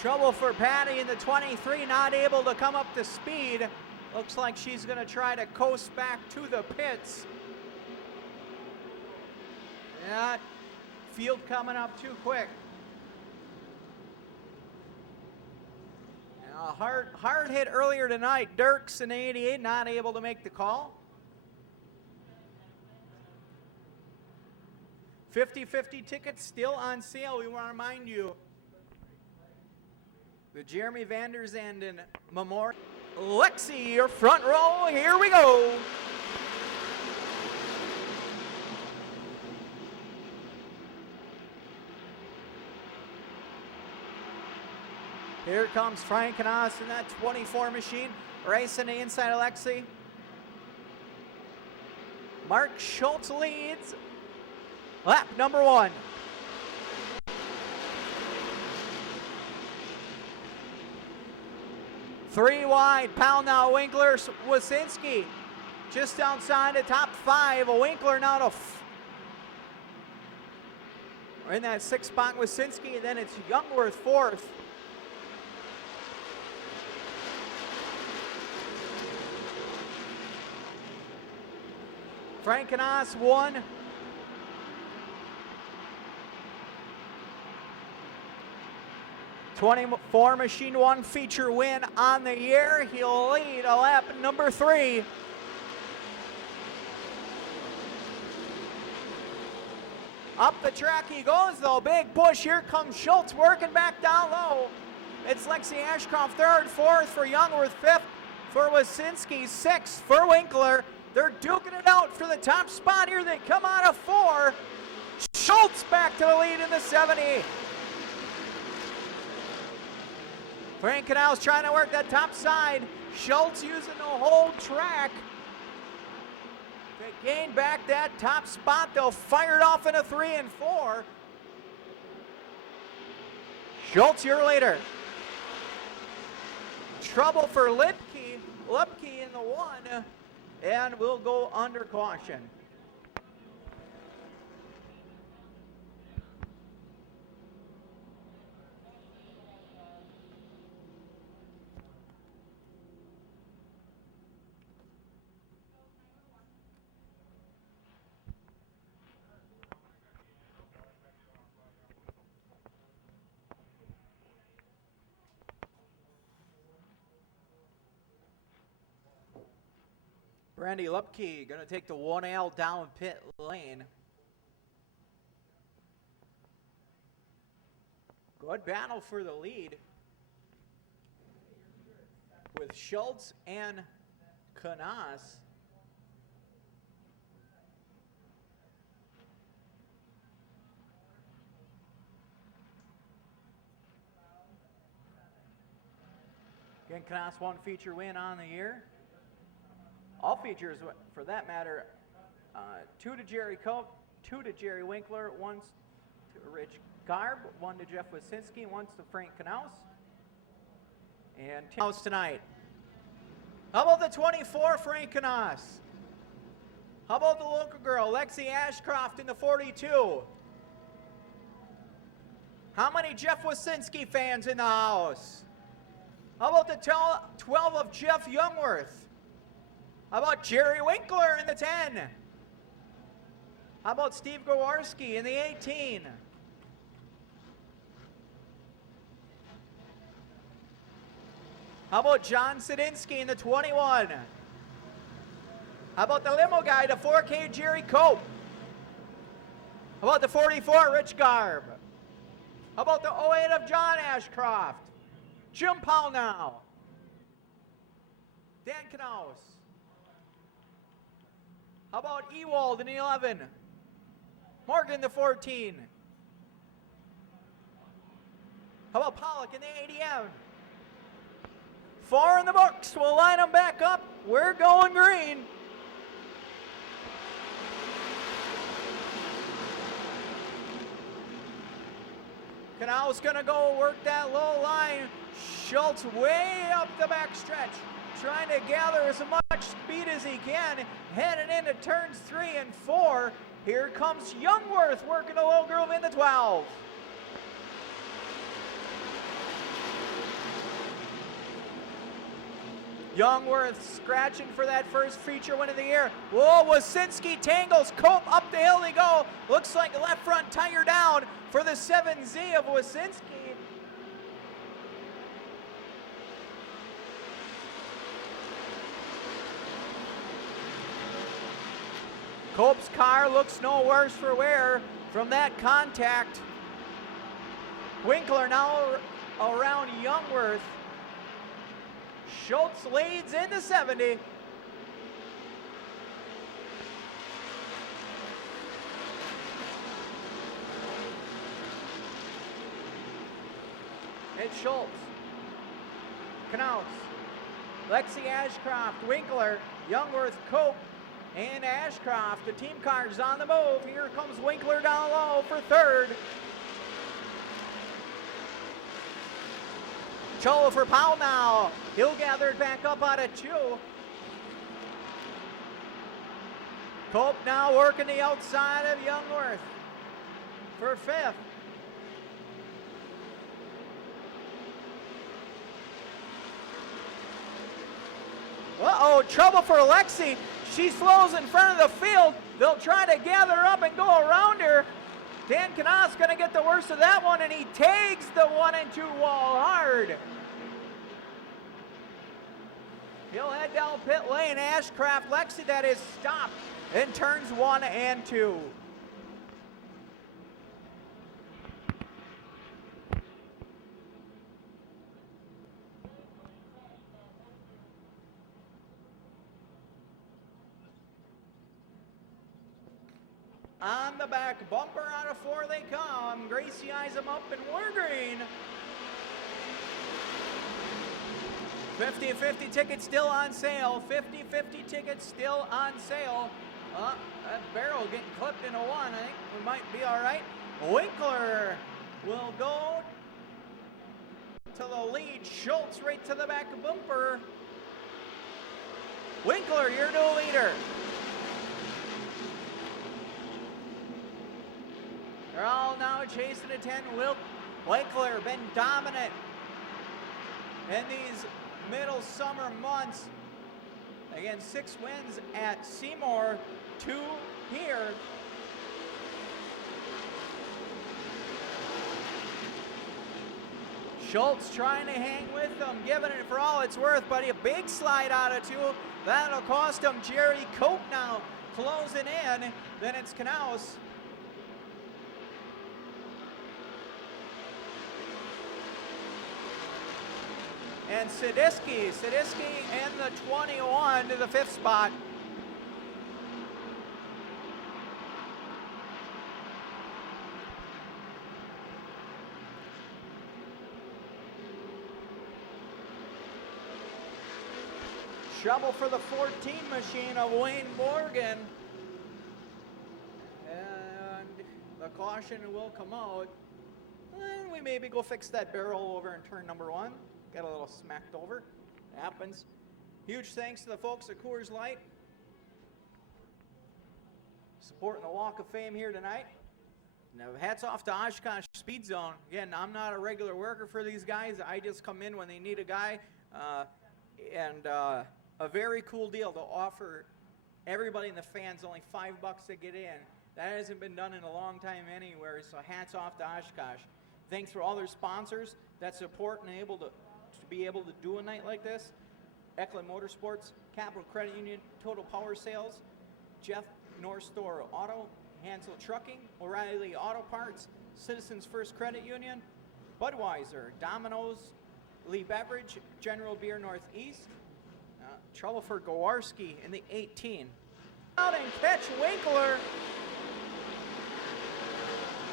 Trouble for Patty in the 23, not able to come up to speed. Looks like she's going to try to coast back to the pits. Yeah, field coming up too quick. And a hard hit earlier tonight. Dirks in the 88 not able to make the call. 50-50 tickets still on sale. We want to remind you. The Jeremy Vander Zanden Memorial. Lexi, your front row, here we go. Here comes Frank Canas in that 24 machine, racing the inside of Lexi. Mark Schultz leads lap number 1. Three wide, Pound Winkler, Wasinski. Just outside the top 5. Winkler now to we're in that 6th spot, Wasinski, and then it's Youngworth 4th. Frank Canas 1. '24 Machine 1 feature win on the year. He'll lead a lap number 3. Up the track he goes though, big push. Here comes Schultz working back down low. It's Lexi Ashcroft 3rd, 4th for Youngworth, 5th for Wasinski, 6th for Winkler. They're duking it out for the top spot here. They come out of 4. Schultz back to the lead in the 70. Frank Canals trying to work that top side. Schultz using the whole track to gain back that top spot. They'll fire it off into 3 and 4. Schultz, your leader. Trouble for Lipke. Lipke in the 1, and we'll go under caution. Brandy Lupke going to take the 1L down pit lane. Good battle for the lead with Schultz and Canas. Again, Canas 1 feature win on the year. All features, for that matter, 2 to Jerry Cope, 2 to Jerry Winkler, 1 to Rich Garb, 1 to Jeff Wasinski, 1 to Frank Knaus. And Knaus tonight. How about the 24, Frank Knaus? How about the local girl, Lexi Ashcroft in the 42? How many Jeff Wasinski fans in the house? How about the 12 of Jeff Youngworth? How about Jerry Winkler in the 10? How about Steve Gowarski in the 18? How about John Sadinsky in the 21? How about the limo guy, the 4K Jerry Cope? How about the 44 Rich Garb? How about the 08 of John Ashcroft? Jim Pownell. Dan Knaus. How about Ewald in the 11? Morgan the 14. How about Pollock in the 80M? 4 in the books. We'll line them back up. We're going green. Canal's gonna go work that low line. Schultz way up the back stretch, trying to gather as much speed as he can, heading into turns 3 and 4. Here comes Youngworth working a low groove in the 12. Youngworth scratching for that first feature win of the year. Whoa, Wasinski tangles Cope up the hill they go. Looks like a left front tire down for the 7Z of Wasinski. Cope's car looks no worse for wear from that contact. Winkler now around Youngworth. Schultz leads in the 70. It's Schultz, Knaus, Lexi Ashcroft, Winkler, Youngworth, Cope, and Ashcroft. The team car's on the move. Here comes Winkler down low for third. Cholo for Powell now. He'll gather it back up out of 2. Cope now working the outside of Youngworth for 5th. Uh-oh, trouble for Lexi. She slows in front of the field. They'll try to gather up and go around her. Dan Knaus going to get the worst of that one, and he tags the 1 and 2 wall hard. He'll head down pit lane. Ashcraft, Lexi, that is stopped in turns 1 and 2. On the back bumper out of 4 they come. Gracie eyes them up and we're green. 50-50 tickets still on sale. 50-50 tickets still on sale. That barrel getting clipped into 1. I think we might be all right. Winkler will go to the lead. Schultz right to the back bumper. Winkler, your new leader. They're all now chasing a 10. Winkler been dominant in these middle summer months. Again, 6 wins at Seymour, 2 here. Schultz trying to hang with them, giving it for all it's worth, but a big slide out of 2. That'll cost him. Jerry Cope now closing in. Then it's Knaus. And Sadisky in the 21 to the 5th spot. Trouble for the 14 machine of Wayne Morgan. And the caution will come out. And we maybe go fix that barrel over in turn number 1. Got a little smacked over. It happens. Huge thanks to the folks at Coors Light supporting the Walk of Fame here tonight. Now, hats off to Oshkosh Speedzone. Again, I'm not a regular worker for these guys. I just come in when they need a guy. And a very cool deal to offer everybody in the fans only $5 to get in. That hasn't been done in a long time anywhere, so hats off to Oshkosh. Thanks for all their sponsors that support and able to be able to do a night like this. Eklund Motorsports, Capital Credit Union, Total Power Sales, Jeff North Store Auto, Hansel Trucking, O'Reilly Auto Parts, Citizens First Credit Union, Budweiser, Domino's, Lee Beverage, General Beer Northeast. Trouble for Gowarski in the 18. Out and catch Winkler.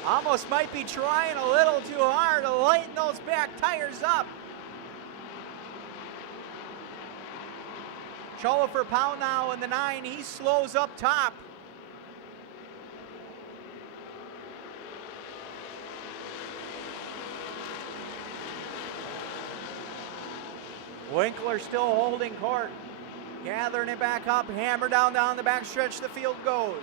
Almost might be trying a little too hard to lighten those back tires up. Cholo for Powell now in the 9. He slows up top. Winkler still holding court. Gathering it back up. Hammer down the back stretch. The field goes.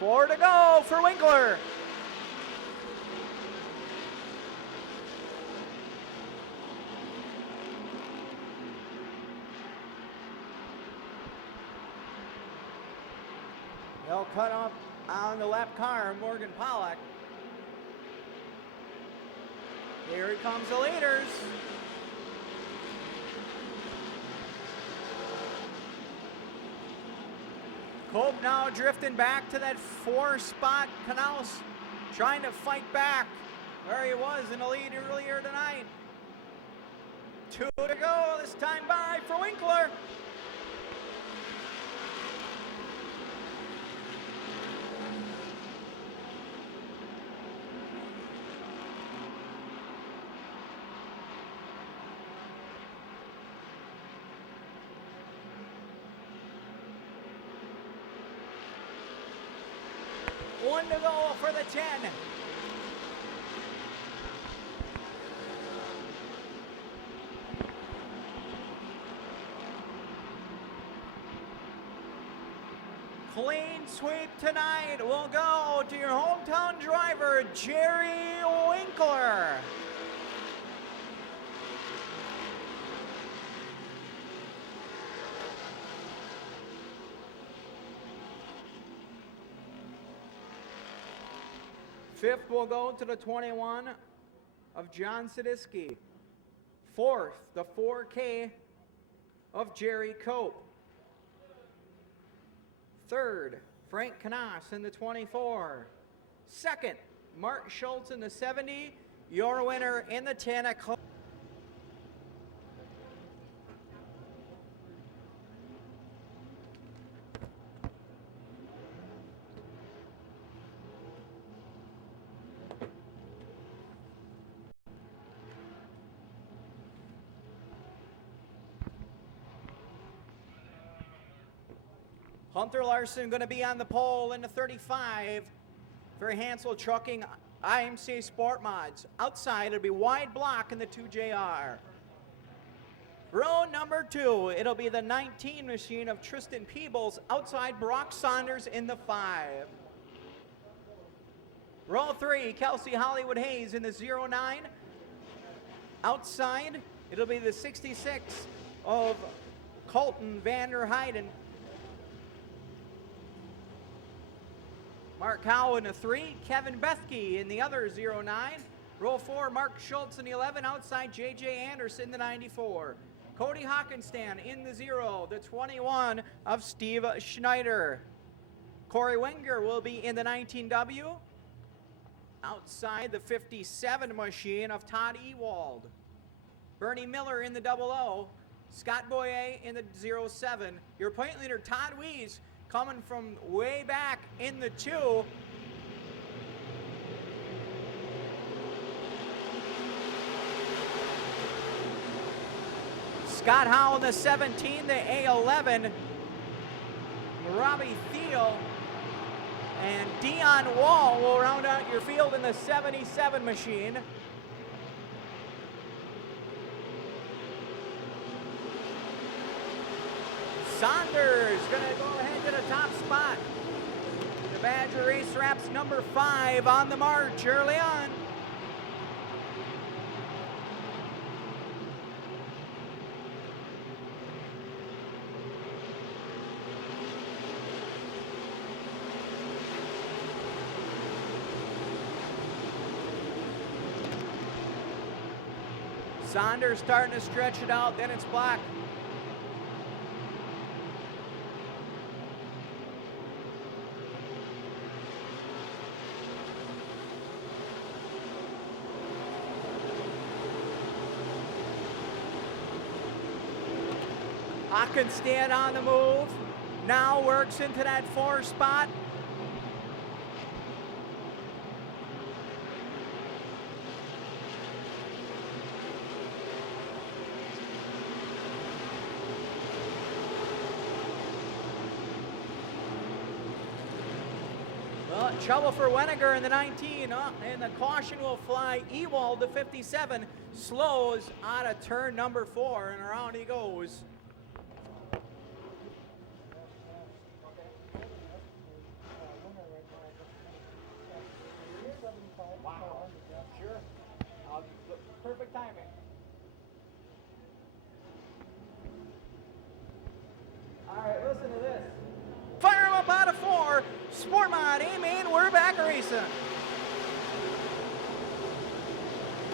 4 to go for Winkler. They'll cut up on the left car, Morgan Pollock. Here comes the leaders. Cope now drifting back to that 4-spot. Canals trying to fight back where he was in the lead earlier tonight. 2 to go, this time by for Winkler. One to go for the 10. Clean sweep tonight will go to your hometown driver, Jerry Winkler. Fifth will go to the 21 of John Sadisky. Fourth, the 4K of Jerry Cope. Third, Frank Knaus in the 24. Second, Mark Schultz in the 70. Your winner in the 10 at Hunter Larson going to be on the pole in the 35 for Hansel Trucking IMC Sport Mods. Outside, it'll be wide block in the 2JR. Row number 2, it'll be the 19 machine of Tristan Peebles. Outside, Brock Saunders in the 5. Row 3, Kelsey Hollywood Hayes in the 09. Outside, it'll be the 66 of Colton Vander Heiden. Mark Howe in the 3, Kevin Bethke in the other 09. Row 4, Mark Schultz in the 11, outside J.J. Anderson, the 94. Cody Hockenstan in the 0, the 21 of Steve Schneider. Corey Wenger will be in the 19W. Outside the 57 machine of Todd Ewald. Bernie Miller in the 00. Scott Boyer in the 07. Your point leader, Todd Weiss, coming from way back in the 2. Scott Howell in the 17, the A11. Robbie Thiel and Dion Wall will round out your field in the 77 machine. Saunders going to go ahead to the top spot. The Badger Race Wraps number 5 on the march early on. Saunders starting to stretch it out, then it's Black. Hockenstad on the move. Now works into that 4 spot. Well, trouble for Weniger in the 19, and the caution will fly. Ewald, the 57, slows out of turn number 4, and around he goes. Wow, sure. Perfect timing. All right, listen to this. Fire him up out of 4. Sport Mod, amen, we're back racing.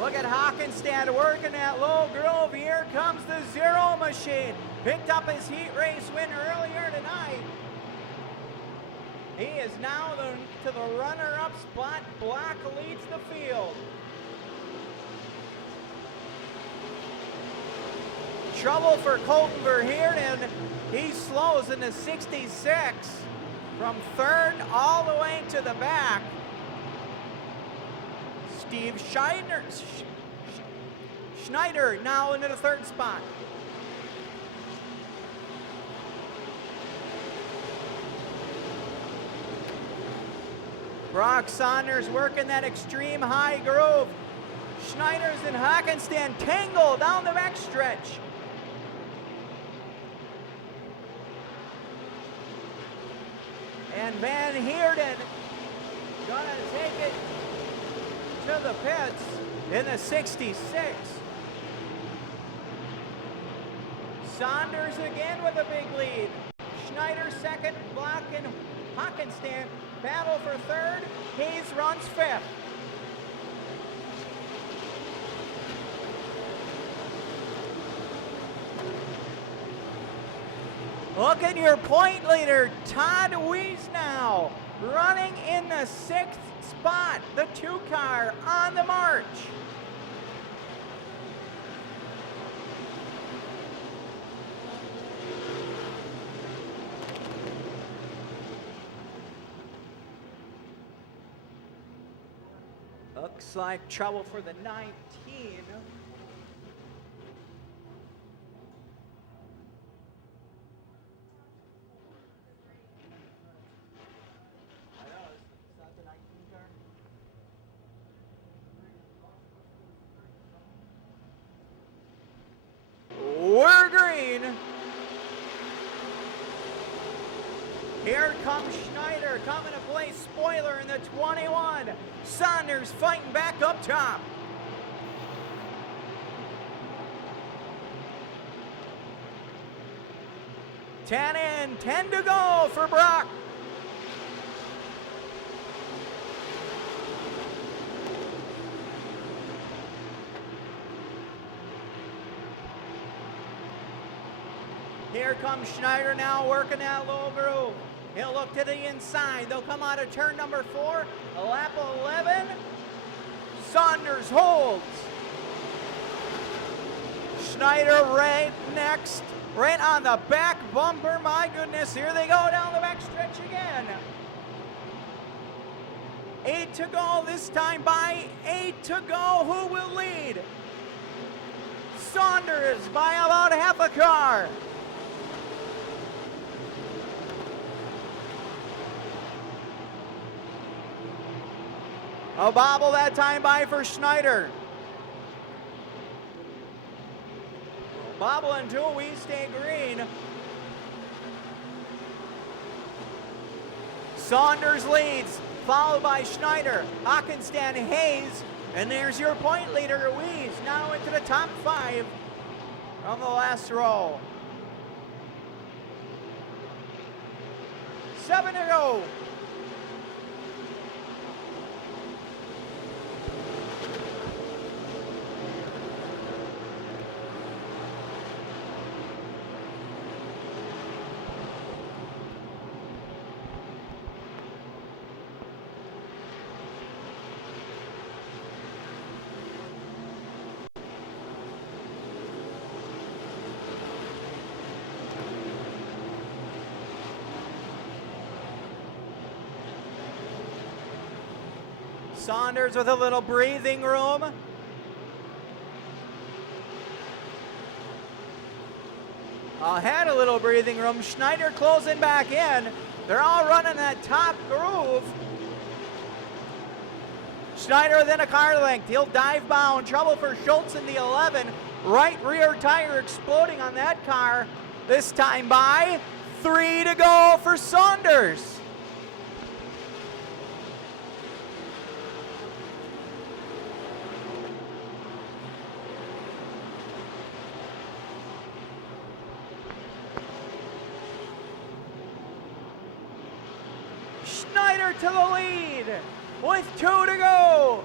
Look at Hockenstad working that low groove. Here comes the Zero Machine. Picked up his heat race win earlier tonight. He is now to the runner-up spot. Black leads the field. Trouble for Colton Verheerden. He slows into 66 from third all the way to the back. Steve Schneider now into the third spot. Brock Saunders working that extreme high groove. Schneider's and Hockenstad tangle down the backstretch. And Van Heerden gonna take it to the pits in the 66. Saunders again with a big lead. Schneider second, Block and Hockenstad battle for third. Hayes runs fifth. Look at your point leader, Todd Weiss now, running in the sixth spot, the 2-car on the march. Looks like trouble for the 19. We're green. Here comes Schneider coming to play spoiler in the 21. Saunders fighting back up top. Ten in, 10 to go for Brock. Here comes Schneider now working that low groove. He'll look to the inside. They'll come out of turn number 4. Lap 11. Saunders holds. Schneider right next. Right on the back bumper. My goodness, here they go down the back stretch again. 8 to go this time by 8 to go. Who will lead? Saunders by about half a car. A bobble that time by for Schneider. Bobble until we stay green. Saunders leads, followed by Schneider, Hockenstad, Hayes, and there's your point leader, Louise, now into the top 5 on the last row. 7 to go. Saunders with a little breathing room. Had a little breathing room. Schneider closing back in. They're all running that top groove. Schneider within a car length. He'll dive bound. Trouble for Schultz in the 11. Right rear tire exploding on that car. This time by 3 to go for Saunders. Schneider to the lead with 2 to go.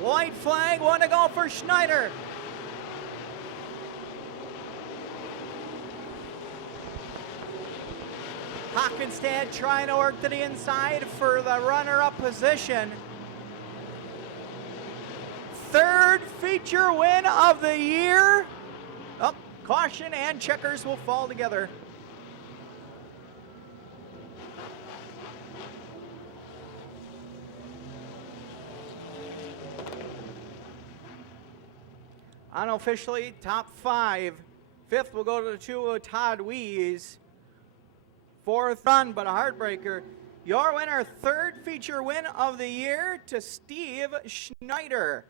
White flag, 1 to go for Schneider. Hockenstad trying to work to the inside for the runner-up position. 3rd feature win of the year. Oh, caution and checkers will fall together. Unofficially, top 5. 5th will go to the 2 of Todd Wees. 4th run, but a heartbreaker. Your winner, 3rd feature win of the year to Steve Schneider.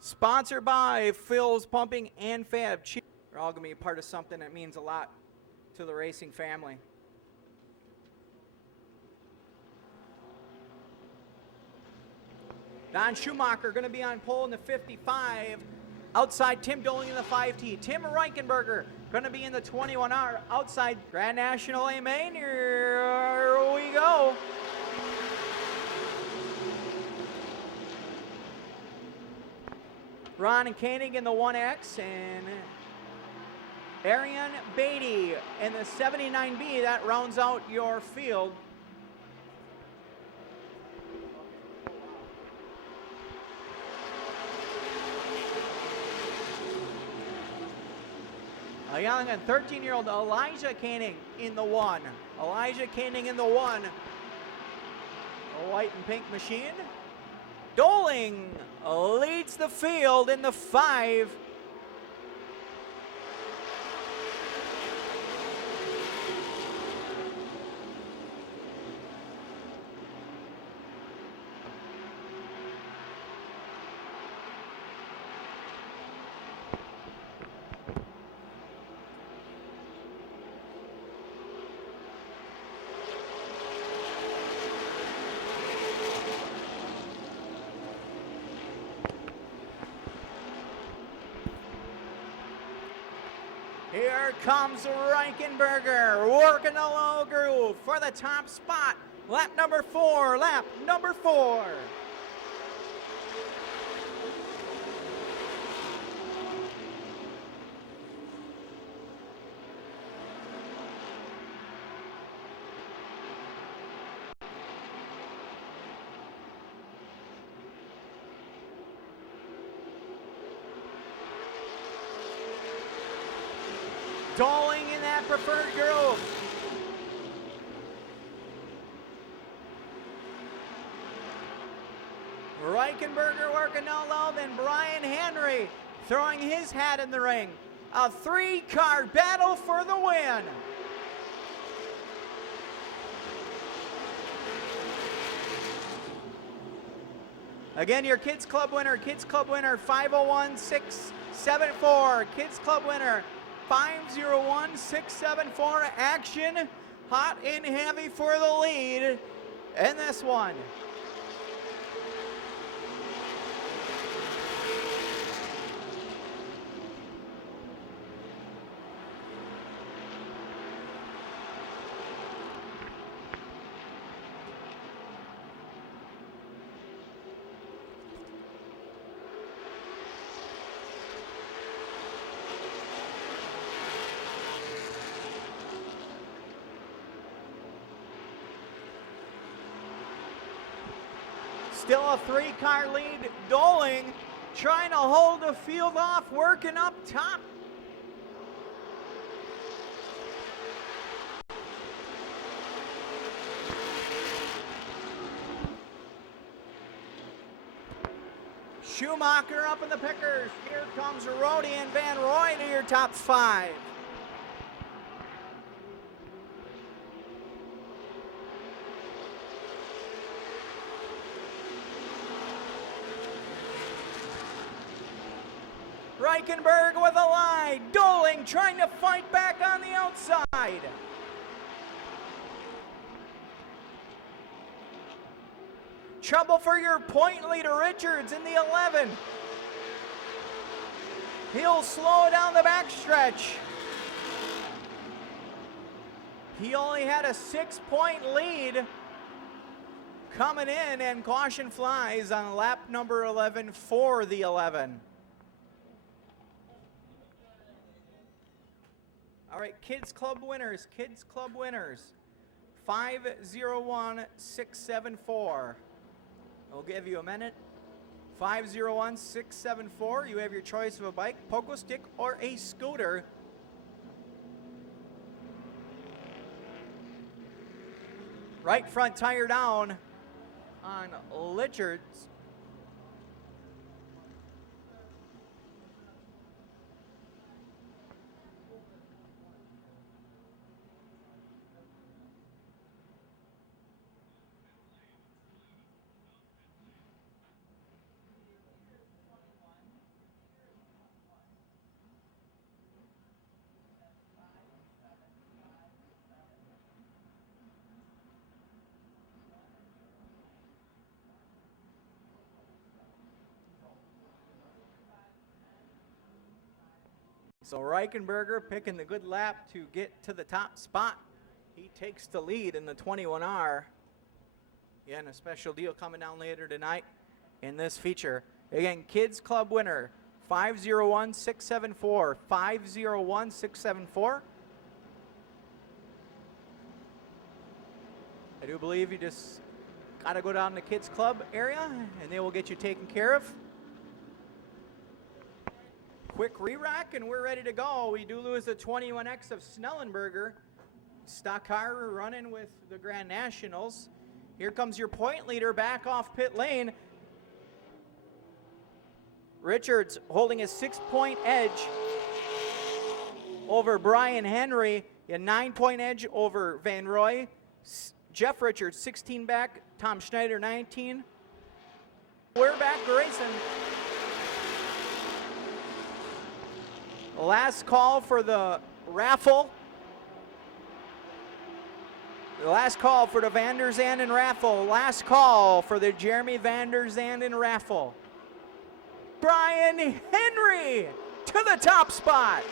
Sponsored by Phil's Pumping and Fab. They're all going to be part of something that means a lot to the racing family. Don Schumacher going to be on pole in the 55. Outside, Tim Doling in the 5T. Tim Reichenberger going to be in the 21R. Outside, Grand National A Main. Here we go. Ron and Koenig in the 1X. And Arian Beatty in the 79B. That rounds out your field. A young and 13-year-old Elijah Koenig in the 1. Elijah Koenig in the 1. A white and pink machine. Doling leads the field in the 5. Here comes Reichenberger, working the low groove for the top spot. Lap number 4, lap number 4. Doling in that preferred groove. Reichenberger working down low, then Brian Henry throwing his hat in the ring. A 3-car battle for the win. Again, your Kids Club winner 501-674. Kids Club winner 501-674. Action hot and heavy for the lead in this one. Still a 3-car lead. Doling trying to hold the field off, working up top. Schumacher up in the pickers. Here comes Rody and Van Roy to your top 5. Reichenberg with a line. Doling trying to fight back on the outside. Trouble for your point leader, Richards, in the 11. He'll slow down the backstretch. He only had a 6-point lead coming in, and caution flies on lap number 11 for the 11. All right, Kids Club winners, 501-674. We'll give you a minute. 501-674. You have your choice of a bike, pogo stick, or a scooter. Right front tire down on Richards. So Reichenberger picking the good lap to get to the top spot. He takes the lead in the 21R. Again, a special deal coming down later tonight in this feature. Again, Kids Club winner, 501-674, 501-674. I do believe you just got to go down to the Kids Club area and they will get you taken care of. Quick re-rack and we're ready to go. We do lose the 21X of Snellenberger. Stock car running with the Grand Nationals. Here comes your point leader back off pit lane. Richards holding a 6-point edge over Brian Henry. A 9-point edge over Van Roy. Jeff Richards 16 back. Tom Schneider 19. We're back racing. Last call for the raffle. The last call for the Van der Zanden raffle. Last call for the Jeremy Van der Zanden raffle. Brian Henry to the top spot.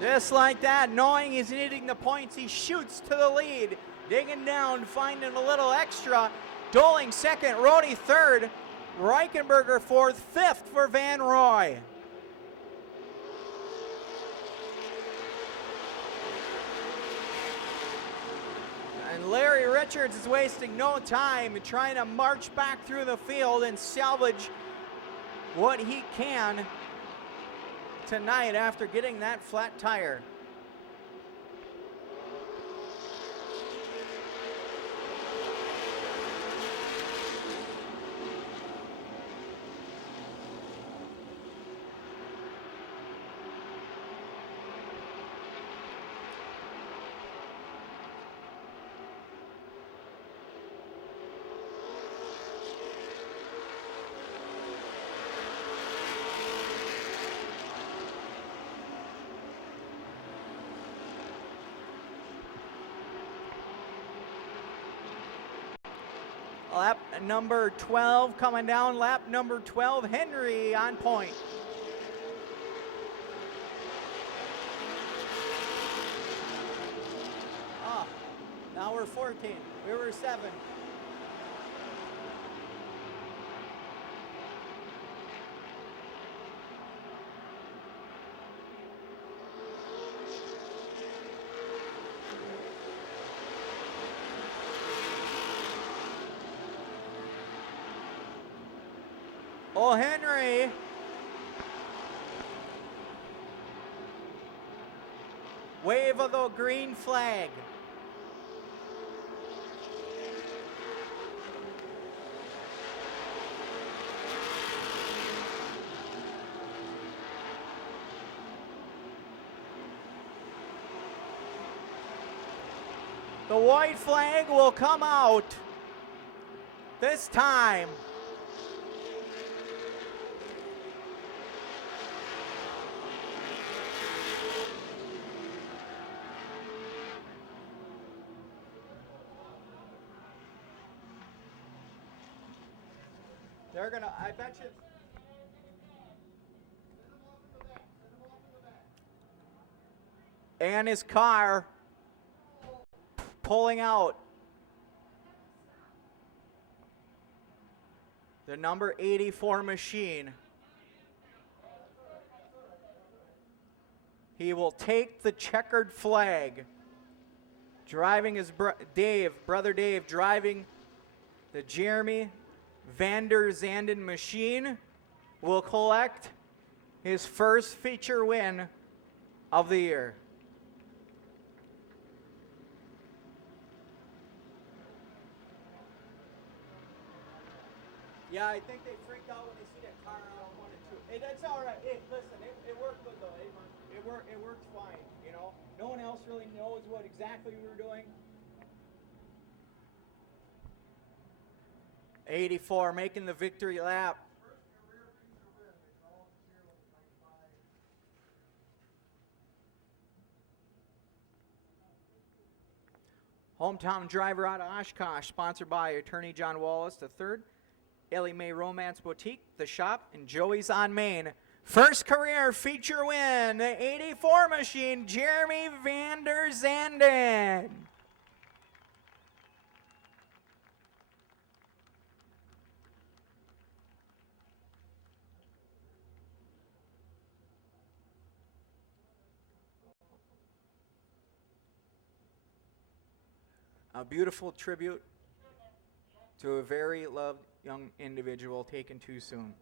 Just like that, knowing he's needing the points, he shoots to the lead. Digging down, finding a little extra. Doling second, Rody third. Reichenberger fourth, fifth for Van Roy. And Larry Richards is wasting no time trying to march back through the field and salvage what he can tonight after getting that flat tire. Lap number 12 coming down, lap number 12, Henry on point. Oh, now we're 14, we were 7. Oh, Henry. Wave of the green flag. The white flag will come out this time. They're gonna, I bet you. And his car pulling out. The number 84 machine. He will take the checkered flag. Driving his brother Dave, driving the Jeremy van der Zanden machine, will collect his first feature win of the year. Yeah, I think they freaked out when they see that car out 1 and 2. Hey, that's all right. Hey, listen, it worked good though. It worked fine. You know, no one else really knows what exactly we were doing. 84 making the victory lap. Hometown driver out of Oshkosh, sponsored by attorney John Wallace III, Ellie Mae Romance Boutique, The Shop, and Joey's on Main. First career feature win, the 84 machine, Jeremy van der Zanden. A beautiful tribute to a very loved young individual taken too soon.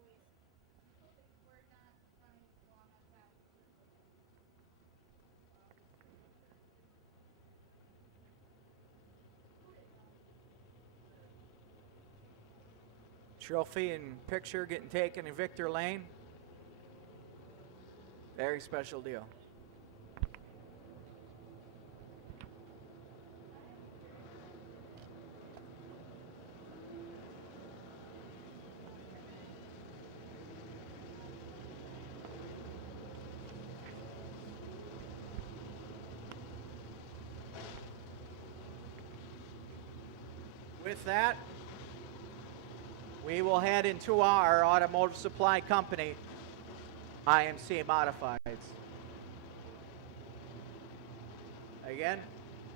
Trophy and picture getting taken in Victor Lane. Very special deal. With that, we will head into our automotive supply company, IMC Modifieds. Again,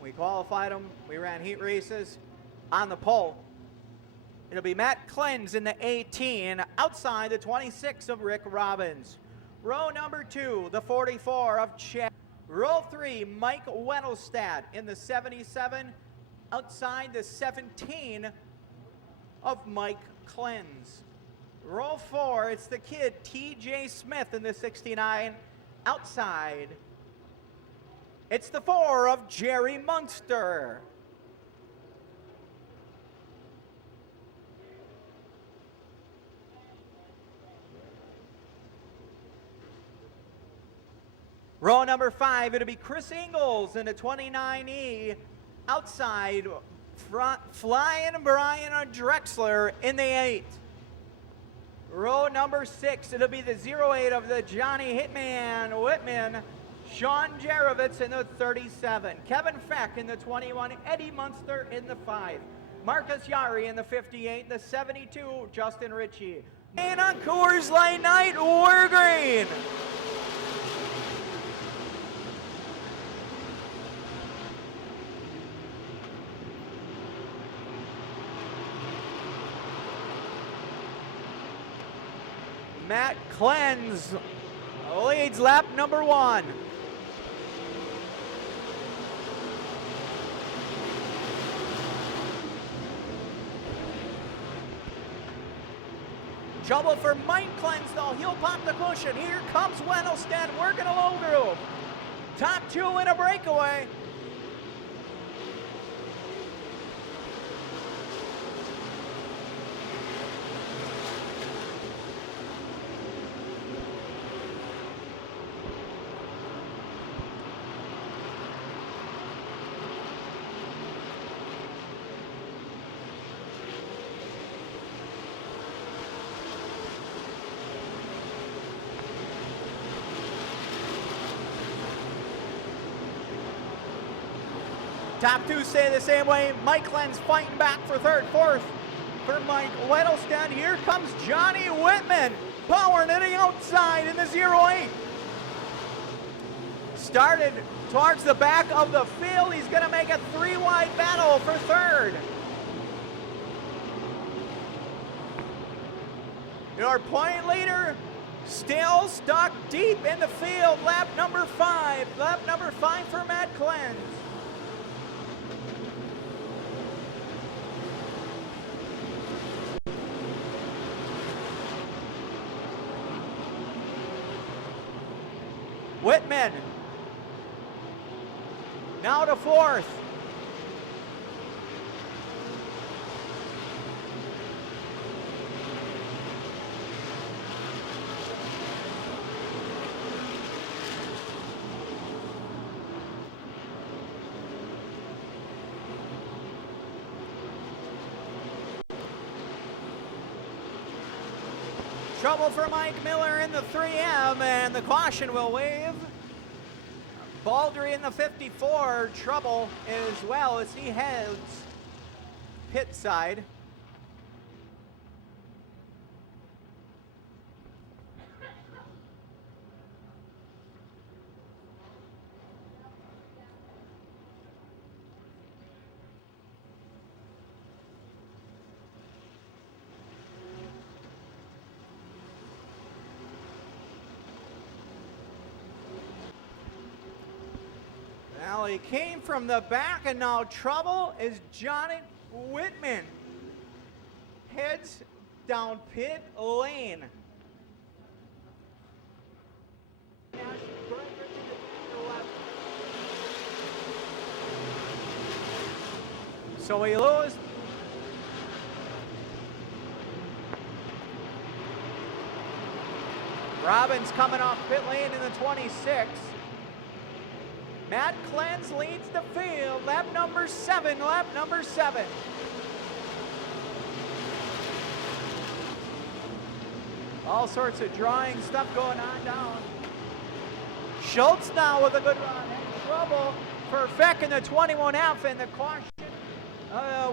we qualified them. We ran heat races on the pole. It'll be Matt Clens in the 18, outside the 26 of Rick Robbins. Row number 2, the 44 of Chad. Row 3, Mike Wendelstadt in the 77, outside the 17 of Mike Clens. Row 4, it's the kid TJ Smith in the 69, outside. It's the 4 of Jerry Munster. Row number 5, it'll be Chris Ingalls in the 29E, outside, flying Brian Drexler in the 8. Row number 6, it'll be the 08 of the Johnny Hitman Whitman, Sean Jarovitz in the 37. Kevin Feck in the 21, Eddie Munster in the 5. Marcus Yari in the 58, the 72, Justin Ritchie. And on Coors Light Night, we're green. Matt Clens leads lap number 1. Trouble for Mike Clens though, he'll pop the cushion. Here comes Wendelstedt working a low groove. Top 2 in a breakaway. Top 2 stay the same way. Mike Clens fighting back for 3rd, 4th. for Mike Weddlestead. Here comes Johnny Whitman, powering to the outside in the 08. Started towards the back of the field. He's going to make a 3-wide battle for third. Your point leader still stuck deep in the field. Lap number 5. Lap number 5 for Matt Clens. Whitman now to 4th. Trouble for Mike Miller in the 3M, and the caution will wave. Baldry in the 54, trouble as well as he heads pit side. Well, he came from the back, and now trouble is Johnny Whitman. Heads down pit lane. So we lose. Robbins coming off pit lane in the 26. Matt Clens leads the field. Lap number 7. Lap number 7. All sorts of drawing stuff going on down. Schultz now with a good run. And trouble for Feck in the 21F, and the caution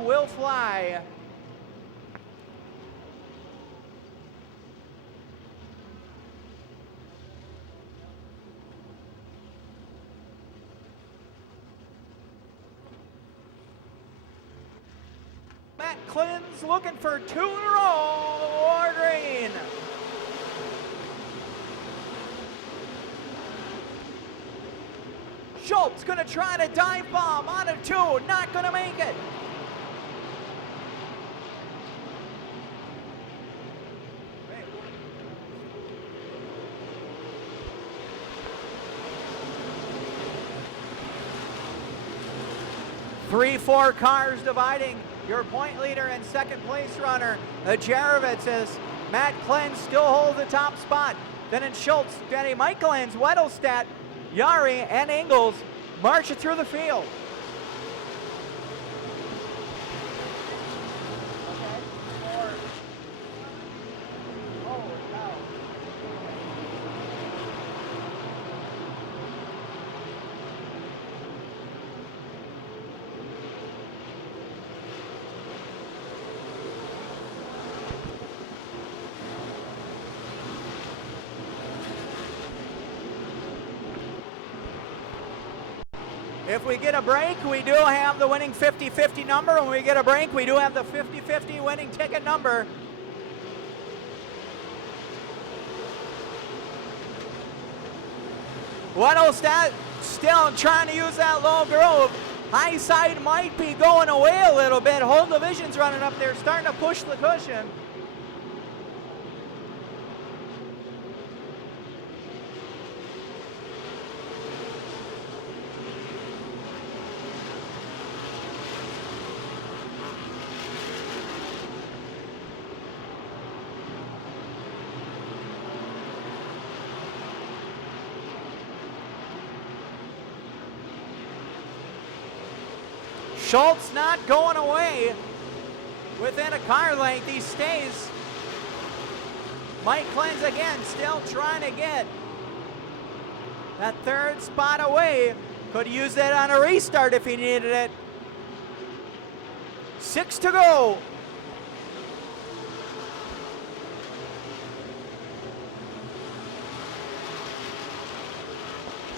will fly. Matt Clens looking for 2 in a row or green. Schultz going to try to dive bomb on a 2, not going to make it. Three, 4 cars dividing your point leader and second place runner, Jarovitz, as Matt Clens still holds the top spot. Then in Schultz, Danny Michaelins, Weddlestead, Yari, and Ingles marching through the field. If we get a break, we do have the winning 50-50 number. When we get a break, we do have the 50-50 winning ticket number. Weddlestead still trying to use that low groove. High side might be going away a little bit. Whole division's running up there, starting to push the cushion. Schultz not going away within a car length. He stays. Mike Clens again still trying to get that third spot away. Could use that on a restart if he needed it. 6 to go.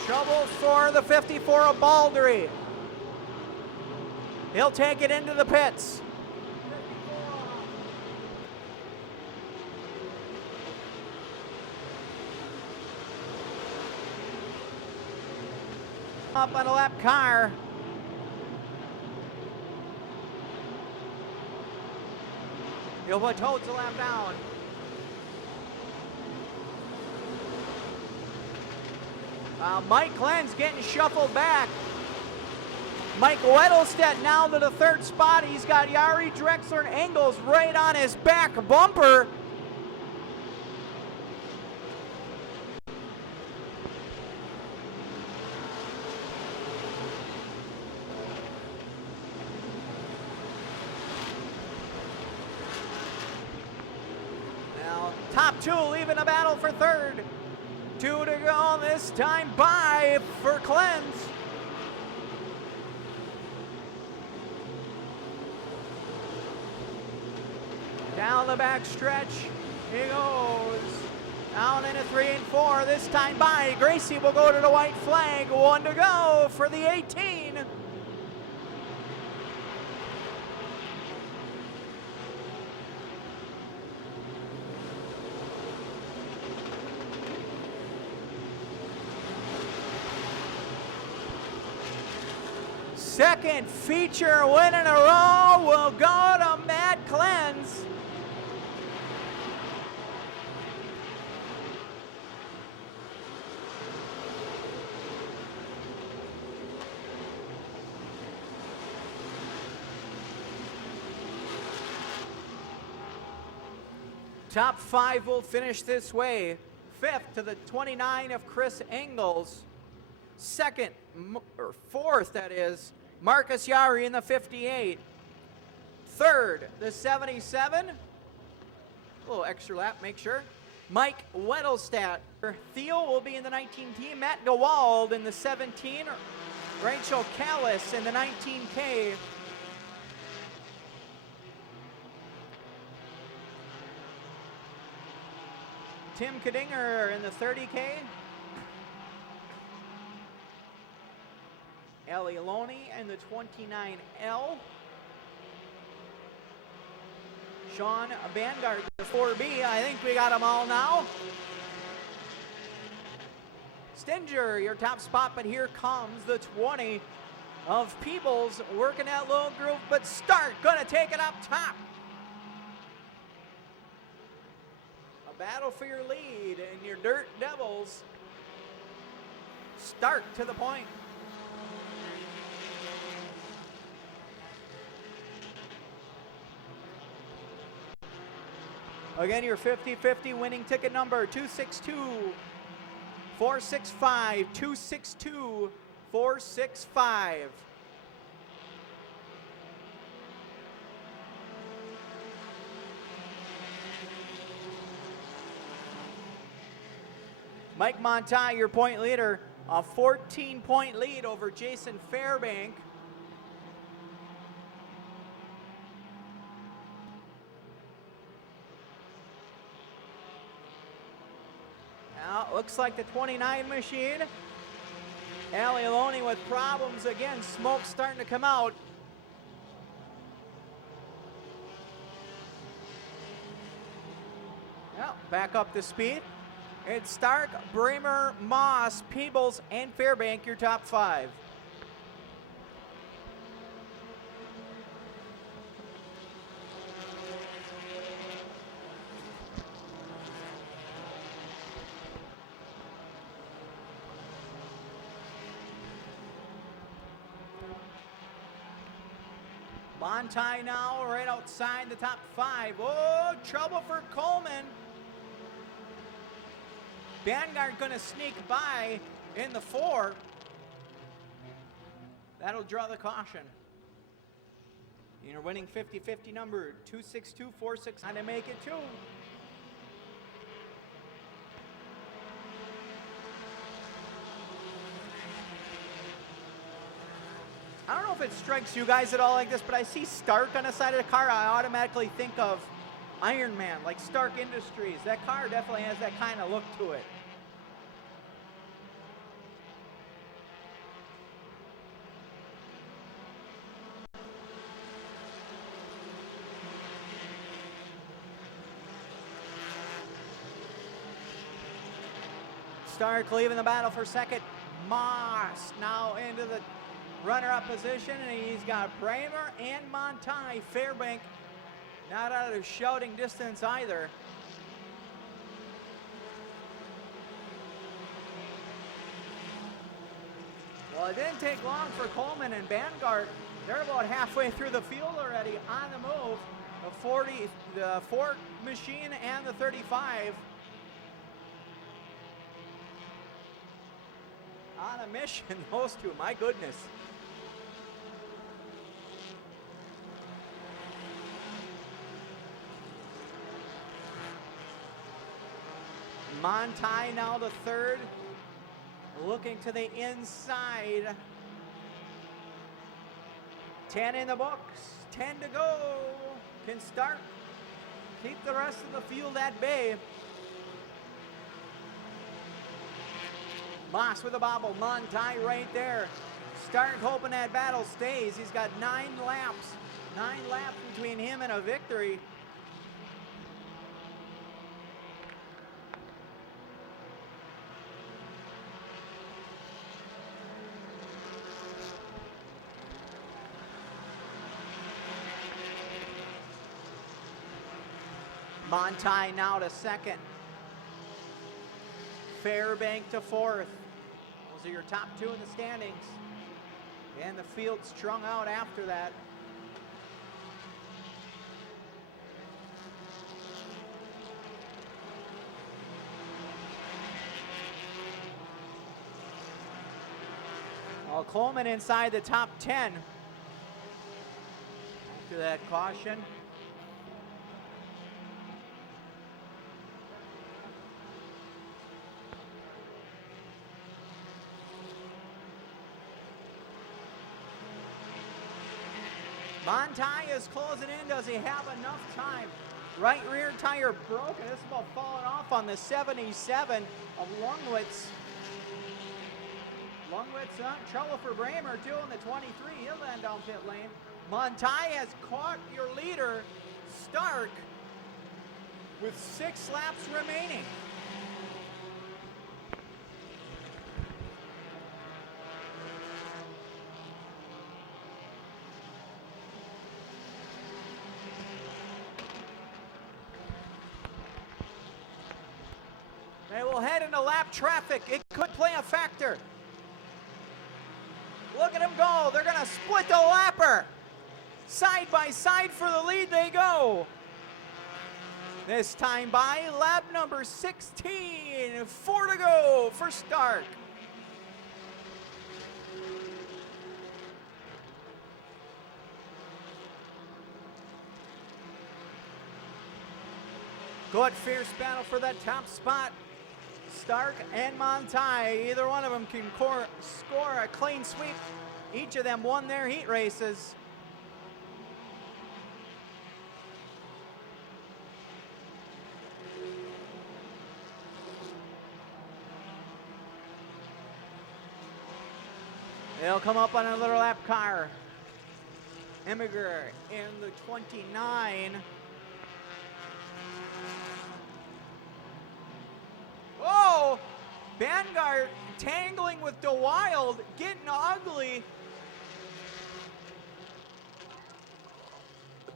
Trouble for the 54 of Baldry. He'll take it into the pits. Up on a lap car. He'll put Toads a lap down. Mike Glenn's getting shuffled back. Mike Weddlestedt now to the third spot. He's got Yari Drexler and Engels right on his back bumper. Now, top two leaving the battle for third. 2 to go this time by for Cleanse. Down the back stretch, he goes. Down into 3 and 4, this time by. Gracie will go to the white flag. 1 to go for the 18. Second feature win in a row will go to Matt Cleanse. Top 5 will finish this way. 5th to the 29 of Chris Engels. 2nd, or 4th that is, Marcus Yari in the 58. 3rd, the 77. A little extra lap, make sure. Mike Weddlestedt. Theo will be in the 19 team. Matt Gewald in the 17. Rachel Callis in the 19K. Tim Kadinger in the 30K. Ellie Loney in the 29L. Sean Vanguard, the 4B. I think we got them all now. Stinger, your top spot, but here comes the 20 of Peebles working that little groove, but Stark gonna take it up top. A battle for your lead and your Dirt Devils. Stark to the point. Again, your 50-50 winning ticket number, 262-465, 262-465. Mike Montai, your point leader, a 14-point lead over Jason Fairbank. Now, looks like the 29 machine. Allie Loney with problems again. Smoke starting to come out. Well, back up to speed. It's Stark, Bramer, Moss, Peebles, and Fairbank, your top 5. Montai now right outside the top 5. Oh, trouble for Coleman. Vanguard gonna sneak by in the 4. That'll draw the caution. You're winning 50-50 number 26246. Trying to make it 2. I don't know if it strikes you guys at all like this, but I see Stark on the side of the car. I automatically think of Iron Man, like Stark Industries. That car definitely has that kind of look to it. Stark leaving the battle for second. Moss now into the runner-up position, and he's got Bramer and Montai. Fairbank not out of shouting distance either. Well, it didn't take long for Coleman and Vanguard. They're about halfway through the field already, on the move. The Ford machine and the 35. On a mission, those two, my goodness. Montai now the third, looking to the inside. 10 in the books, 10 to go. Can Stark keep the rest of the field at bay. Moss with a bobble, Montai right there. Stark hoping that battle stays. He's got 9 laps. 9 laps between him and a victory. Montai now to second. Fairbank to fourth. Those are your top two in the standings. And the field strung out after that. Well, Coleman inside the top 10. After that caution. Montai is closing in. Does he have enough time? Right rear tire broken. This is about falling off on the 77 of Lungwitz. Lungwitz trouble for Bramer too in the 23. He'll end down pit lane. Montai has caught your leader, Stark, with 6 laps remaining. They will head into lap traffic. It could play a factor. Look at them go. They're going to split the lapper. Side by side for the lead they go. This time by lap number 16. 4 to go for Stark. Good fierce battle for that top spot. Stark and Montai, either one of them can score a clean sweep. Each of them won their heat races. They'll come up on another lap car. Emiger in the 29. Oh, Vanguard tangling with DeWild, getting ugly.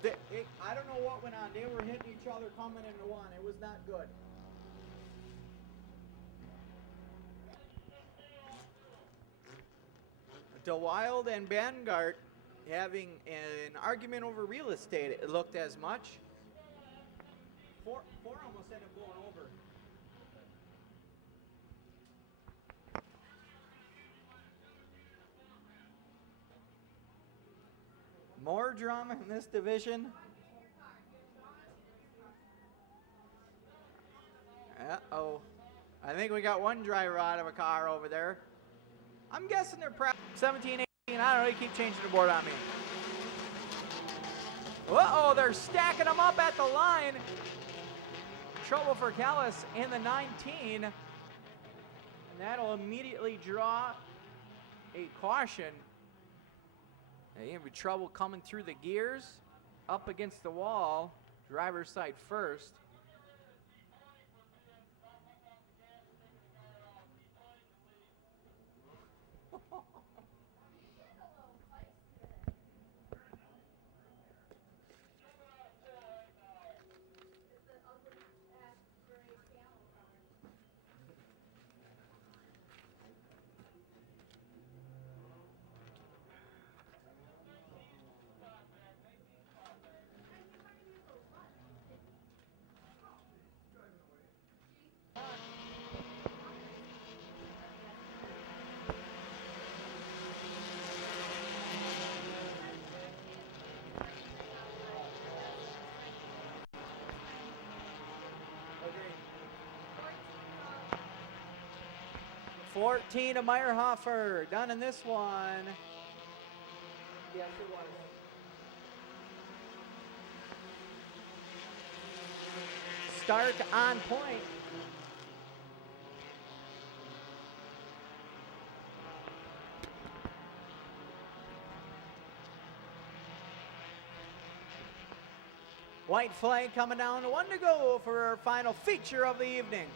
I don't know what went on. They were hitting each other coming into one. It was not good. DeWild and Vanguard having an argument over real estate. It looked as much. Four almost ended up going over. More drama in this division. Uh-oh. I think we got one driver out of a car over there. I'm guessing they're 17, 18. I don't know. You keep changing the board on me. Uh-oh, they're stacking them up at the line. Trouble for Callis in the 19. And that'll immediately draw a caution. You have trouble coming through the gears, up against the wall, driver's side first. Agreed. 14 to Meyerhofer. Done in this one. Yes, it was. Start on point. White flag coming down, 1 to go for our final feature of the evening.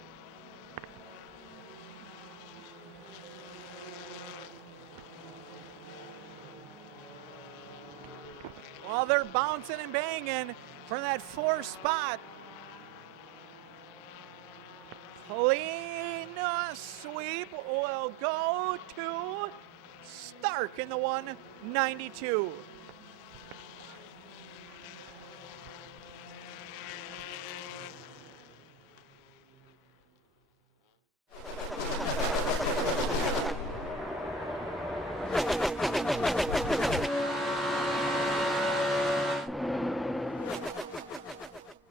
Well, they're bouncing and banging for that 4th spot. Clean sweep will go to Stark in the 192.